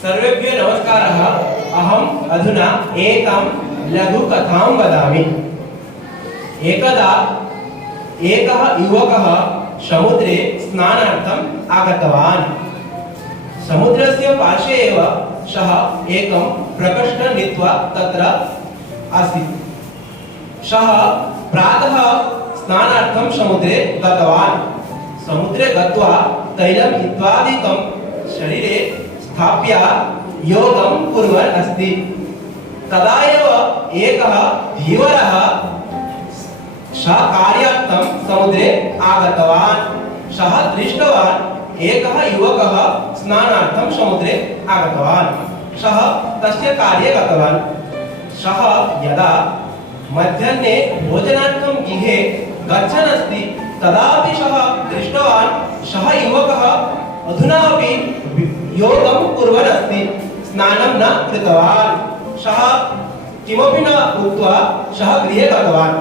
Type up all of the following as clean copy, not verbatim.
सर्वेभ्यो नमस्कारः। अहम् अधुना एकां लघुकथां वदामि। एकदा एकः युवकः समुद्रे स्नानार्थम् आगतवान्। समुद्रस्य पार्श्वे एव सः एकं प्रकोष्ठं नीत्वा तत्र आसीत्। सः प्रातः स्नानार्थं समुद्रे गतवान्। समुद्रे गत्वा तैलम् इत्यादिकं शरीरे स्थाप्य योगं कुर्वन् अस्ति। तदा एव एकः धीवरः कार्यार्थं समुद्रे आगतवान्। सः दृष्टवान् एकः युवकः स्नानार्थं समुद्रे आगतवान्। सः तस्य कार्ये गतवान्। सः यदा मध्याह्ने भोजनार्थं गृहे गच्छन् अस्ति तदापि सः दृष्टवान् सः युवकः अधुना अपि योगं कुर्वन् अस्ति, स्नानं न कृतवान्। सः किमपि न उक्त्वा सः गृहे गतवान्।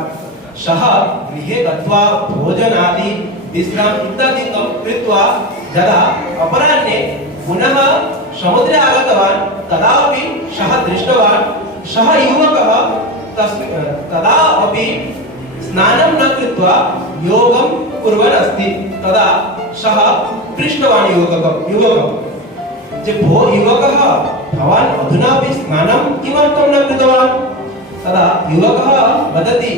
सः गृहे गत्वा भोजनादि विश्राम इत्यादिकं कृत्वा यदा अपराह्ने पुनः समुद्रे आगतवान् तदापि सः दृष्टवान् सः युवकः तदा अपि स्नानं न कृत्वा योगं कुर्वन् अस्ति। तदा सः पृष्टवान् युवकं जे भो युवकः भवान् अधुनापि स्नानं किमर्थं न कृतवान्? तदा युवकः वदति,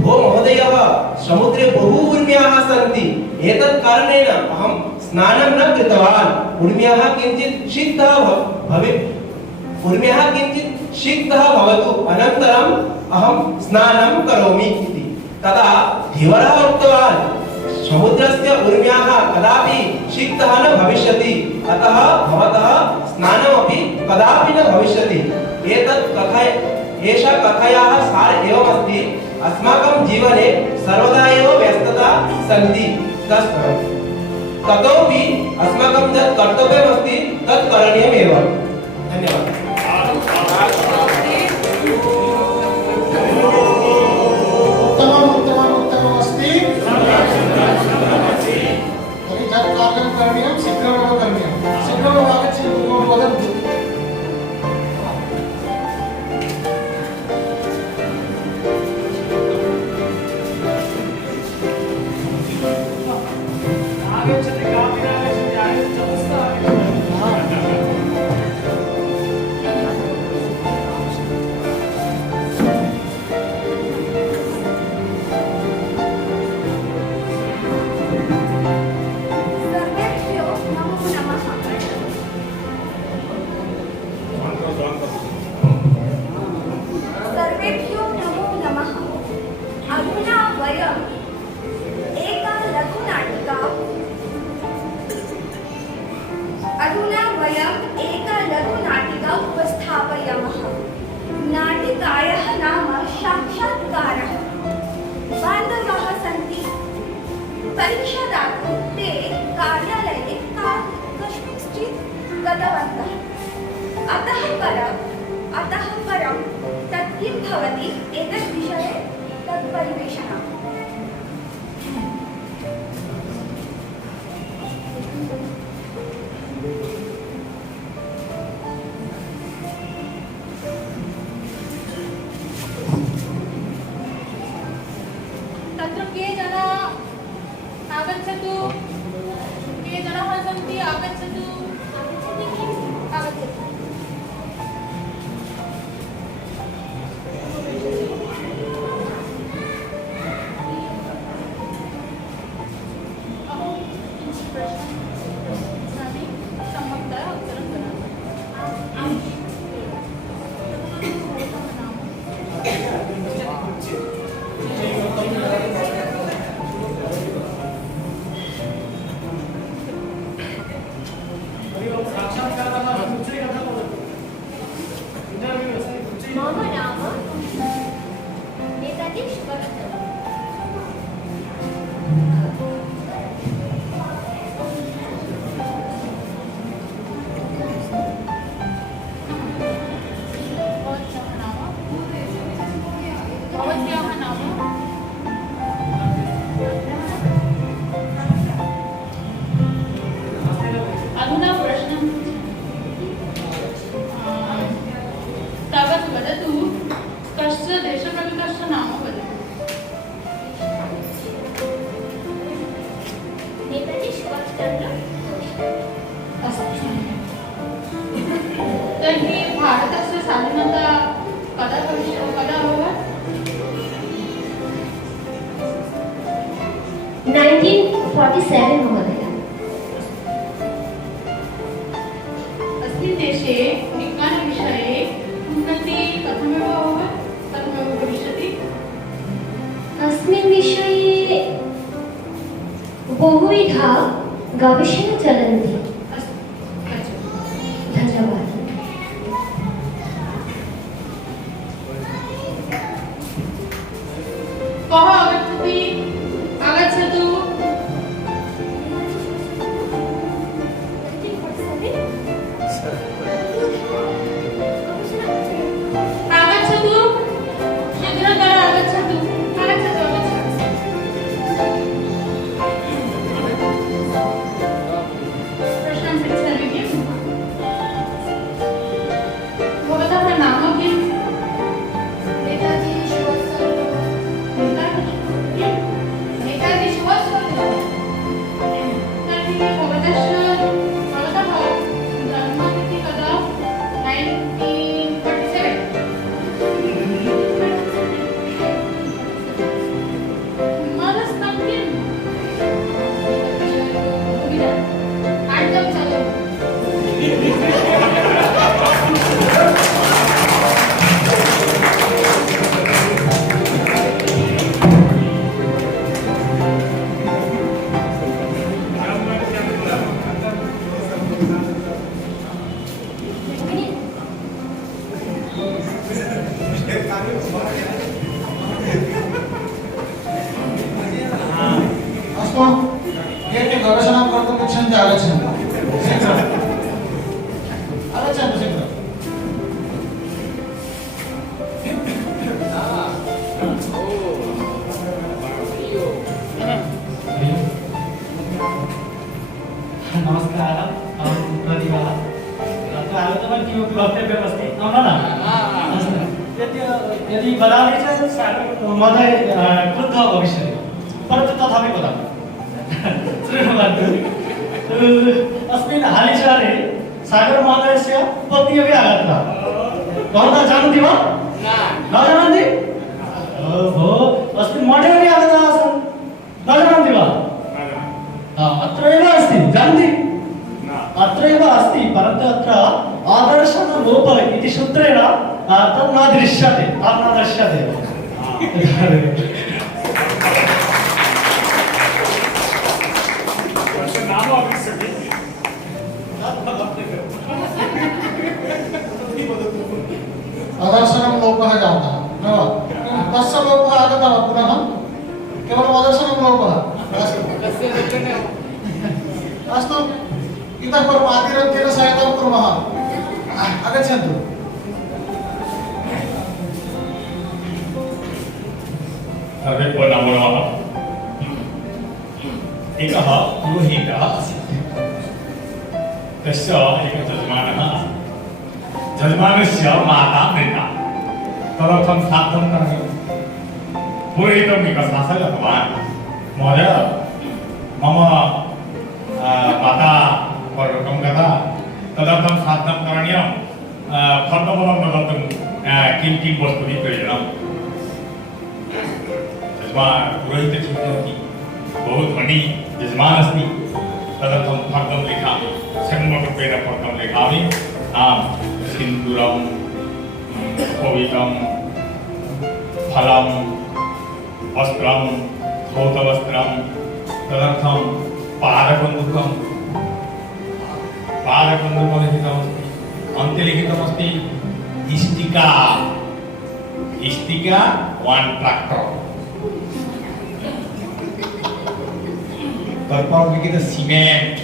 भो महोदयः, समुद्रे बहु ऊर्म्याः सन्ति, एतत् कारणेन अहं स्नानं न कृतवान्। ऊर्म्याः किञ्चित् शीतः भवेत्, ऊर्म्याः किञ्चित् शीतः भवतु, अनन्तरम् अहं स्नानं करोमि इति। तदा धीवरः उक्तवान्, समुद्रस्य ऊर्म्याः कदापि शीतः न भविष्यति, अतः भवतः स्नानमपि कदापि न भविष्यति। एषा कथायाः सार एवमस्ति, अस्माकं जीवने सर्वदा एव व्यस्तता सन्ति, ततोपि अस्माकं यत् कर्तव्यमस्ति तत् करणीयमेव। धन्यवादः। करणीयं शीघ्रमेव करणीयं। शीघ्रमेव आगच्छन्तु, वदन्तु। आगच्छति कापि न आगच्छति, आगच्छति चतुस्थ आगच्छति। सर्वेभ्यो नमो नमः। अधुना वयम् एका लघुनाटिका उपस्थापयामः। नाटिकायाः नाम साक्षात्कारः। बान्धवाः सन्ति, परीक्षा दातुं ते कार्यालये कस्मिंश्चित् गतवन्तः। अतः परं तत् किं भवति, एतद् विषये तत् परिवेषणम्। तत्र के जनाः आगच्छतु, के जनाः सन्ति आगच्छतु, आगच्छतु। 47 महोदय। अस्मिन् देशे विज्ञानविषये उन्नतिः कथमेव अभवत् कथमेव भविष्यति? अस्मिन् विषये बहुविधा गवेषणा चलन्ति। अस्तु, गच्छतु। धन्यवादः। कः आगच्छति? आगच्छतु। आगच्छतु। शीघ्रतया आगच्छतु। आगच्छतु, आगच्छतु। प्रश्नं पृच्छामि किम्? भवतः नाम किम्? नेताजी सुभाषचन्द्र। तर्हि भवतः जन्मतिथि कदा? 1947। मनस्थं किम्? आड्डं चलम्। अस्तु, ये गवेषणां कर्तुम् इच्छन्ति आगच्छन्तु। शीघ्रम्। आगच्छन्तु शीघ्रम्। नमस्कार, अहं प्रदीपः। अत्र आगतवान् किमपि वक्तव्यमस्ति? यदि वदामि चेत् महोदय क्रुद्धः भविष्यति, परन्तु तथापि वदामि। शृण्वन्तु। अस्मिन् हालिचारे सागरमहोदयस्य पत्नी अपि आगता। भवन्तः जानन्ति वा? न जानन्ति? ओहो, अस्मिन् मठे अपि आगताः आसन्। न जानन्ति वा? अत्र एव अस्ति, जानन्ति? अत्रैव अस्ति, परन्तु अत्र आदर्शलोपः इति सूत्रेण तत् न दृश्यते, तत् न दृश्यते। अदर्शनं लोपः जातः न वा? तस्य लोपः आगतः पुनः? केवलम् अदर्शनं लोपः? अस्तु, इतः परम् आदिरन्तेन सहायतां कुर्मः। आगच्छन्तु। सर्वेभ्यो नमो नमः। एकः पुरोहितः आसीत्। तस्य एकः जजमानः आसीत्। जजमानस्य माता मृता। तदर्थं श्राद्धं करणीयं। पुरोहितम् एकः शासकवान्, महोदय, मम माता परलोकं गता, तदर्थं श्राद्धं करणीयं। फलफलं ददातु, किं किं वस्तूनि प्रयोजनम्? पुरोहित चिन्तयति, बहु धनी यजमान अस्ति, तदर्थं फर्दं लिखामि, सम्यक्रूपेण फर्दं लिखामि। आं सिन्दूरं, पवित्रं, फलं, वस्त्रं, धौतवस्त्रं, तदर्थं पादकन्दुकं लिखितमस्ति। अन्ते लिखितमस्ति इष्टिका, 1 ट्रैक्टर। तर्पण लिखित सीमेंट,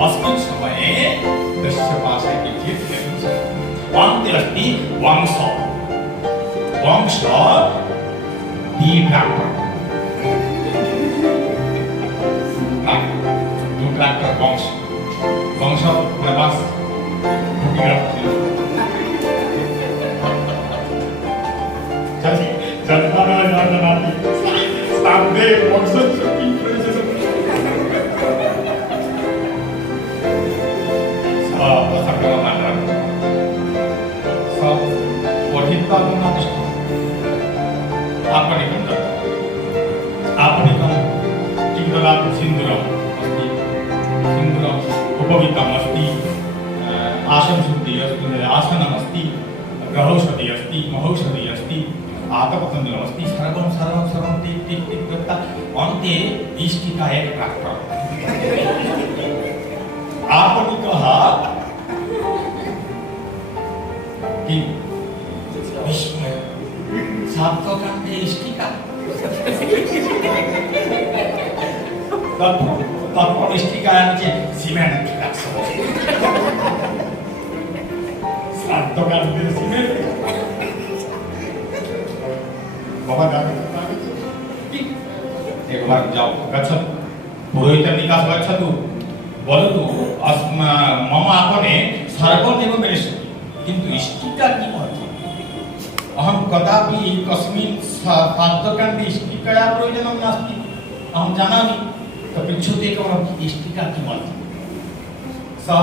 अस्मिन् समये तस्य पार्श्वे किञ्चित् अन्ते अस्ति वंश 2 ट्रैक्टर वंश प्रवास वन्दे वंशस्य किं प्रयोजनम् सा सकलमानः सा पठित्वा गुणादिष्टम् आपणिकं दत्तम् आपणिकं किं ददाति सिन्दूरम् अस्ति सिन्दूरम् उपवीतम् अस्ति आसनशुद्धिः अस्ति आसनम् अस्ति गृहौषधिः अस्ति महौषधिः अस्ति आतपतण्डुलम् अस्ति सर्वं सर्वं सर्वं टिक् टिक् टिक् कृत्वा अन्ते इष्टिका एक ट्राक्टर् आपणिकः किं विस्मय सात्वकाण्डे इष्टिका তারপর ইষ্টিকায় আছে সিমেন্ট শ্রাদ্ধকারীদের সিমেন্ট বাবা একবার যাও গচ্ছতু পুরোহিতের নিকাশ গচ্ছতু বলতু মম আপনে সর্বদেব মেরেষতি কিন্তু ইষ্টিকা কি অর্থ अहं कदापि कस्मिन् श्राद्धकाण्डे इष्टिकया प्रयोजनं नास्ति अहं जानामि तो पृच्छति एकवारं इष्टिका किमर्थं सः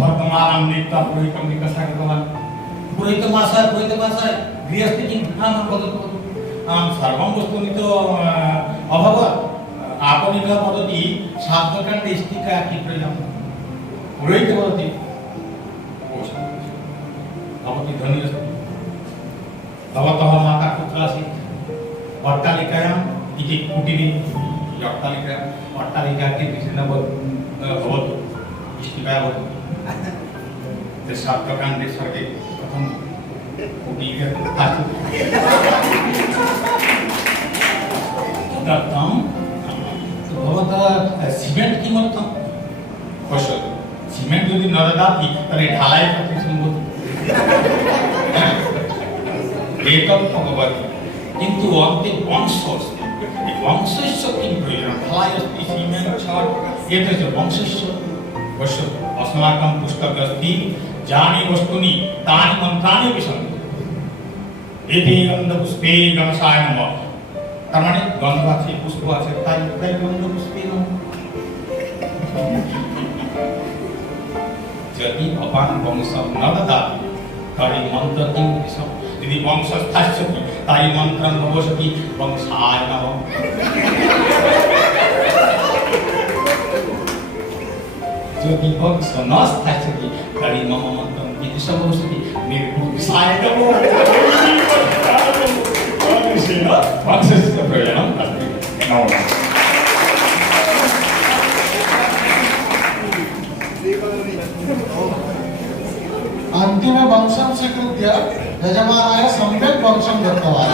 वर्तमानं नीत्वा पुरोहितं निकषा कृतवान् पुरोहितमहाशय गृहस्थे किं वदतु सर्वं वस्तूनि तु अभवत् आपणिकः वदति श्राद्धकाण्डे इष्टिकया किं प्रयोजनं पुरोहितः वदति भवती धनी अस्ति भवतः माता कुत्र आसीत् अट्टालिकायाम् इति कुटीरे अट्टालिकायाम् अट्टालिका कीदृशी न भवतु इष्टिकाया भवतु ते श्राद्धकाण्डे स्वर्गे कथं कुटीरे आसीत् तदर्थं भवतः सिमेण्ट् किमर्थं पश्यतु सिमेण्ट् यदि न ददाति तर्हि ढालै कथं भवति एकं भवति किन्तु अन्ते वंशस्य वंशस्य किं प्रयोजनं ढालै अस्ति सीमेण्ट् छाट् एतस्य वंशस्य पश्यतु अस्माकं पुस्तके अस्ति यानि वस्तूनि तानि मन्त्राणि अपि सन्ति एते गन्धपुष्पे गणेशाय नमः तार्माने गन्ध আছে पुष्प আছে তাই गन्धपुष्पे नमः यदि भवान् वंशं न ददाति तर्हि मन्त्र किं विषम् यदि वंशस्थास्यति तर्हि मन्त्रं भविष्यति वंशाय नमः यदि वंश न स्थास्यति तर्हि मम मन्त्रं कीदृशं भविष्यति निर्वंशाय नमः वंशस्य प्रयोजनम् अस्ति नमो नमः अंतिम वंशं स्वीकृत्य यजमानाय सम्यक् वंशं दत्तवान्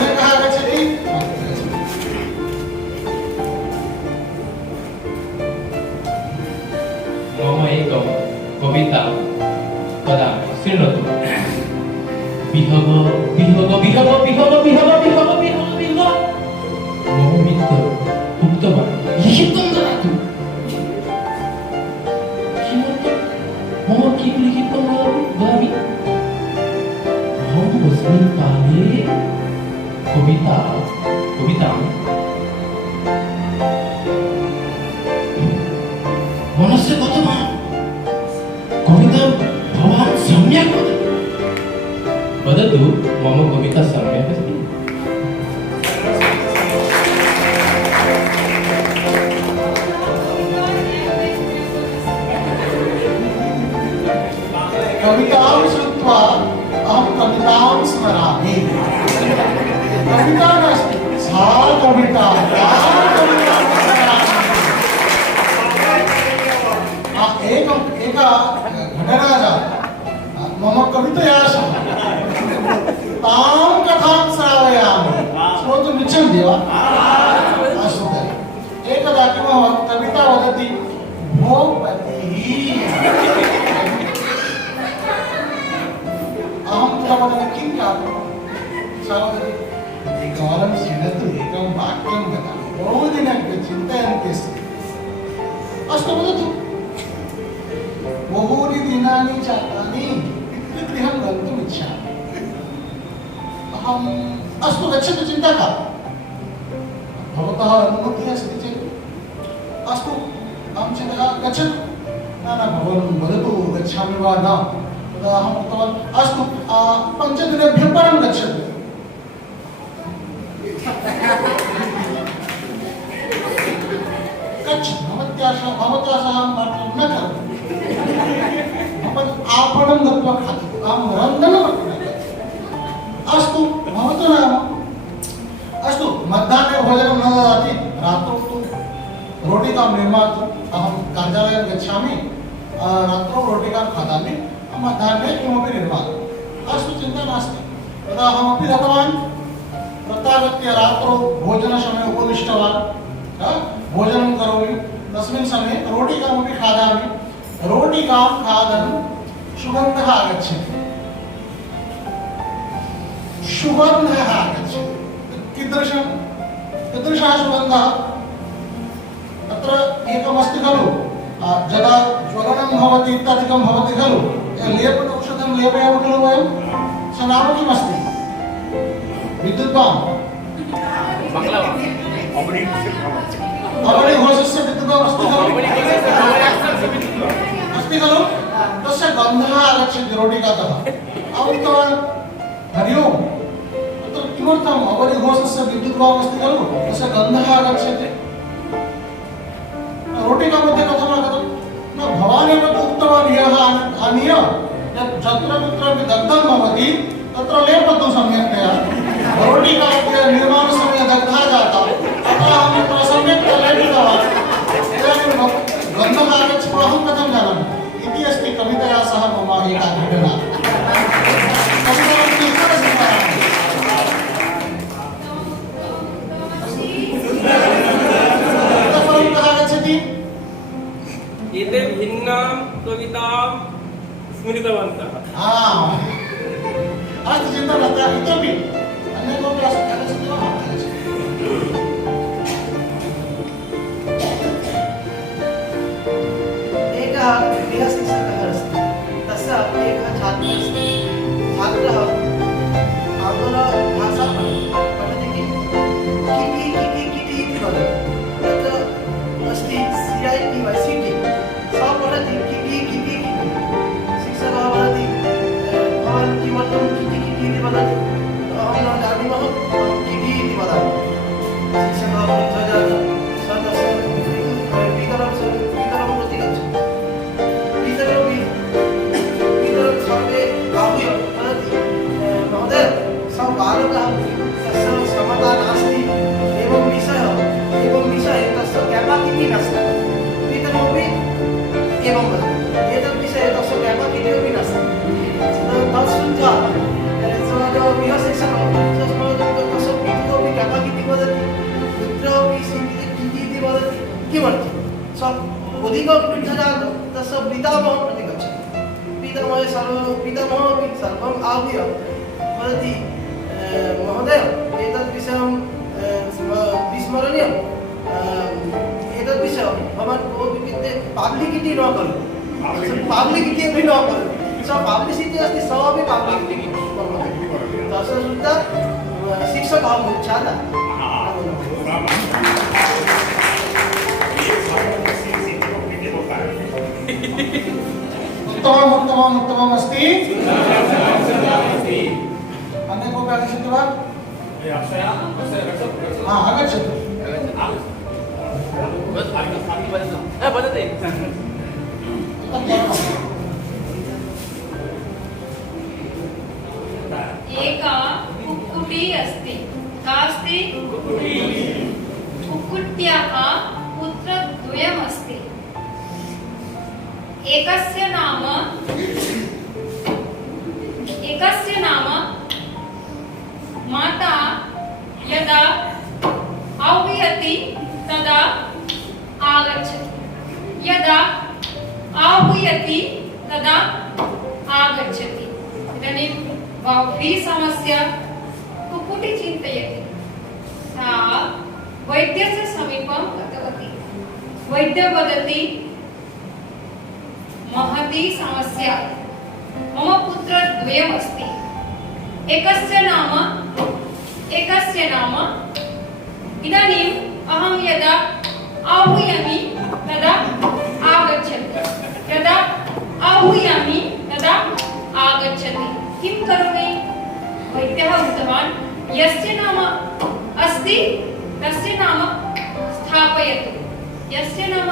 कः आगच्छति मम एकं कविता वदामि शृणोतु विहग विहग विहग विहग विहग विहग विहग विहग मम मित्रः उक्तवान् लिखितं ददातु मम किं लिखितं वदामि अहं तस्मिन् काले कवितां मनस्य गतवान् कवितां भवान् सम्यक् वदतु मम कविता सम्यक् अस्ति कवितां श्रुत्वा अहं कवितां स्मरामि कविता नास्ति सा कविता एका घटना जाता मम कवितया सह तां कथां श्रावयामि श्रोतुम् इच्छन्ति वा अस्तु तर्हि एकदा किमभवत् कविता वदति भो पतिः अहं तदा वदामि किं कार्यं सा वदति एकवारं शृणोतु एकं वाक्यं वदामि बहुदिनाङ्के चिन्तयन्ती अस्ति अस्तु वदतु बहूनि दिनानि जातानि पितृगृहं गन्तुम् इच्छामि अहं अस्तु गच्छतु, चिन्ता का भवतः अनुमतिः अस्ति चेत् अस्तु अहं चिन्तया गच्छतु। न भवान् वदतु गच्छामि वा न। तदा अहम् उक्तवान् अस्तु 5 दिनेभ्यः परं गच्छतु। गच्छ भवत्या सह अहं वार्तां न करोमि। भवान् आपणं गत्वा खादतु, अहं रन्धनमपि न करोमि। अस्तु भवतु नाम अस्तु मध्याह्ने भोजनं न ददाति, रात्रौ तु रोटिकां निर्मातु, अहं कार्यालयं गच्छामि, रात्रौ रोटिकां खादामि, मध्याह्ने किमपि निर्मातु। अस्तु चिन्ता नास्ति। तदा अहमपि गतवान्, प्रत्यागत्य रात्रौ भोजनसमये उपविष्टवान्, भोजनं करोमि, तस्मिन् समये रोटिकामपि खादामि। रोटिकां खादन् सुगन्धः आगच्छति, सुगन्धः आगच्छति। कीदृशः सुगन्धः? अत्र एकमस्ति खलु, यदा ज्वलनं भवति इत्यादिकं भवति खलु, लेपन औषधं लेपयामः खलु वयं, स नाम किमस्ति? विद्युद्वान् अवनिघोषस्य विद्युद्वान् अस्ति खलु, तस्य गन्धः आगच्छति रोटिकातः। अहम् उक्तवान् हरि ओम्, अत्र किमर्थम् अवनिघोषस्य विद्युद्वान् अस्ति खलु, तस्य गन्धः आगच्छति, रोटिका मध्ये कथम् आगतं? न भवान् एव तु उक्तवान् ह्यः आनीय यत्र कुत्रापि दग्धं भवति तत्र लेपतु सम्यक्तया। रोटिका निर्माणसमये दग्धा जाता, अतः अहं तत्र सम्यक्तया लेपितवान्। इदानीं गन्धः आगच्छति, अहं कथं जानामि? इति अस्ति कवितया सह मम एका घटना। एते भिन्नां कवितां स्मृतवन्तः। अस्तु चिन्ता नास्ति, इतोपि अन्य कोऽपि आगच्छति वा? एकः गृहशिक्षकः अस्ति, तस्य एकः छात्रः अस्ति। छात्रः आङ्ग्लभाषा पठति किं किटि किटि किटि इति वदति। तत्र अस्ति CIT वा CT, सः पठति किटि किटि किटि। शिक्षकः वदति भवान् किमर्थं किटि किटि इति वदति? अहं न जानीमः, अहं किटि इति वदामि। शिक्षकः जानाति, सः तस्य पितरं प्रति गच्छति। पितरं सर्वे आहूय वदति महोदय, सः बालकः, तस्य क्षमता नास्ति, एवं विषये तस्य केपासिटि नास्ति। पितरमपि एवं वदति, एतद् विषये तस्य केपासिटि अपि नास्ति। तत् श्रुत्वा सः गृहशिक्षकः तस्य पितुः केपासिटि वदति, पुत्रः किति इति वदति। किमर्थं? सः अधिकवृद्धः जातः, तस्य पितामहं प्रति गच्छति। पितामहः अपि सर्वम् आहूय वदति महोदय, एतद् विषयं विस्मरणीयम्, एतद् विषयं भवान् कोऽपि कृते पब्लिसिटि न करोतु। पब्लिसिटि अपि न करोतु। सः पब्लिसिटि अस्ति, सः अपि पब्लिसिटि करोति। तस्य श्रुत्वा शिक्षकः मुच्छादः। उत्तमम् अस्ति। अन्य कोऽपि आगच्छति वा? आगच्छतु। एका कुक्कुटी अस्ति। का अस्ति? कुक्कुट्याः पुत्रद्वयमस्ति। एकस्य नाम माता यदा आह्वयति तदा आगच्छति, यदा आह्वयति तदा आगच्छति। इदानीं बह्वी समस्या कुक्कुटी चिन्तयति। सा वैद्यस्य समीपं गतवती। वैद्यः वदति महती समस्या, मम पुत्रद्वयमस्ति। एकस्य नाम एकस्य नाम इदानीम् अहं यदा आहूयामि तदा आगच्छति यदा आहूयामि तदा आगच्छति किं करोमि वैद्यः उक्तवान् यस्य नाम अस्ति तस्य नाम स्थापयतु यस्य नाम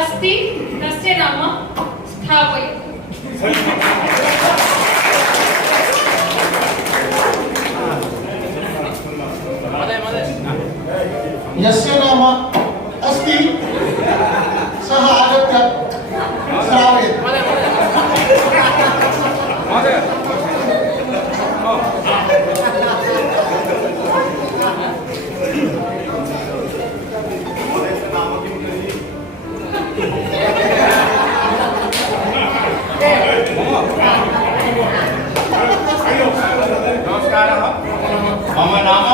अस्ति तस्य नाम स्थापयतु यस्य नाम अस्ति सः आगत्य श्रावयति नमस्कारः मम नाम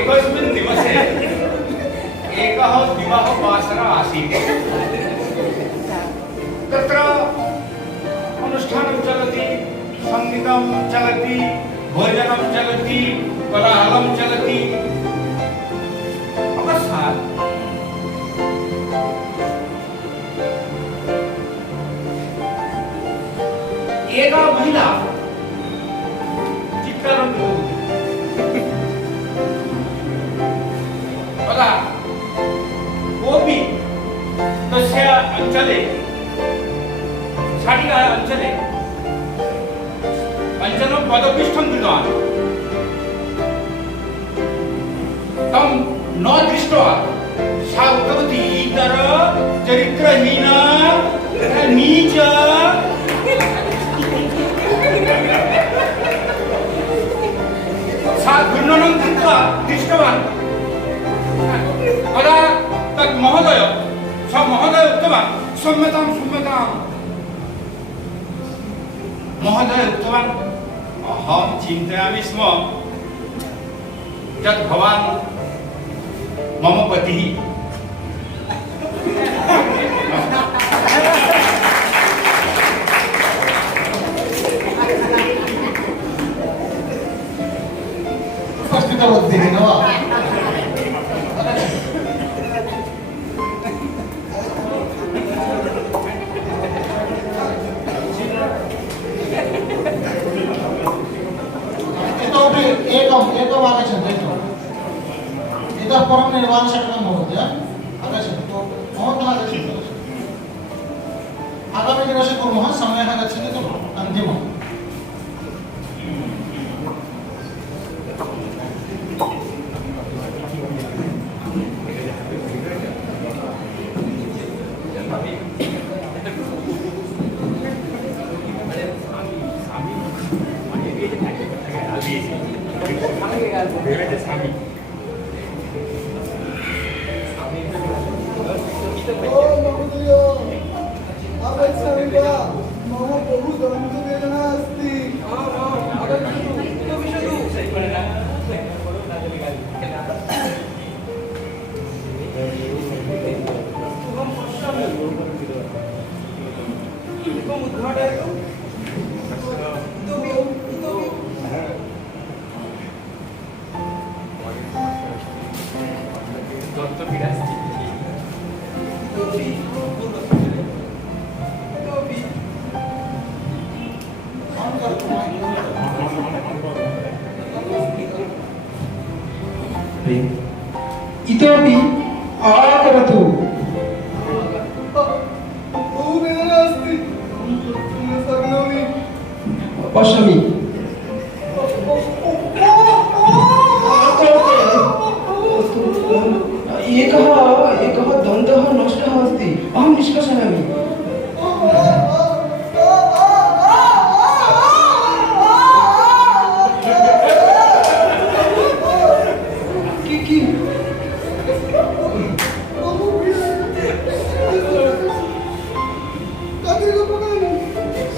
एकस्मिन् दिवसे एकः विवाहवासरः आसीत् तत्र अनुष्ठानं चलति सङ्गीतं चलति भोजनं चलति कोलाहलं चलति अकस्मात् एका महिला चित्कारं करोति तदा कोऽपि तस्य अञ्चले शाटिकायाः अञ्चले कञ्चन पदपिष्ठं कृतवान् तं न दृष्ट्वा सा उक्तवती इतर चरित्रहीना नीच सा घूर्णनं कृत्वा दृष्टवान् तदा तत् महोदय स महोदय उक्तवान् क्षम्यतां क्षम्यतां महोदय उक्तवान् अहं चिन्तयामि स्म यत् भवान् मम पतिः उपस्थितवद्भिः न वा इतोपि एकम् आगच्छन्तु इतः परं निर्वाणशकटं भवति आगच्छतु भवन्तः आगच्छन्तु आगामिदिवसे कुर्मः समयः गच्छति खलु अन्तिमम् इतोपि आकरतु पश्यामि एकः दन्तः नष्टः अस्ति अहं निष्कासयामि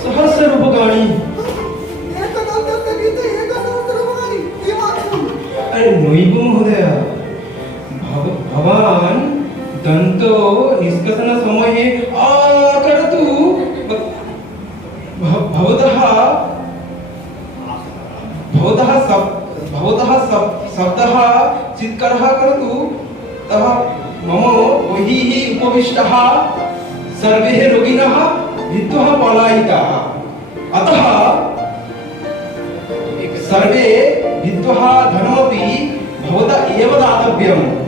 सहस्ररूप्यकाणि अरे नैव महोदय भवान् परन्तु निष्कासनसमये करोतु भवतः शब्दः चित्कारः करोतु तव मम बहिः उपविष्टः सर्वे रोगिणः भीत्वा पलायिताः अतः सर्वे भीत्वा धनमपि भवता एव दातव्यम्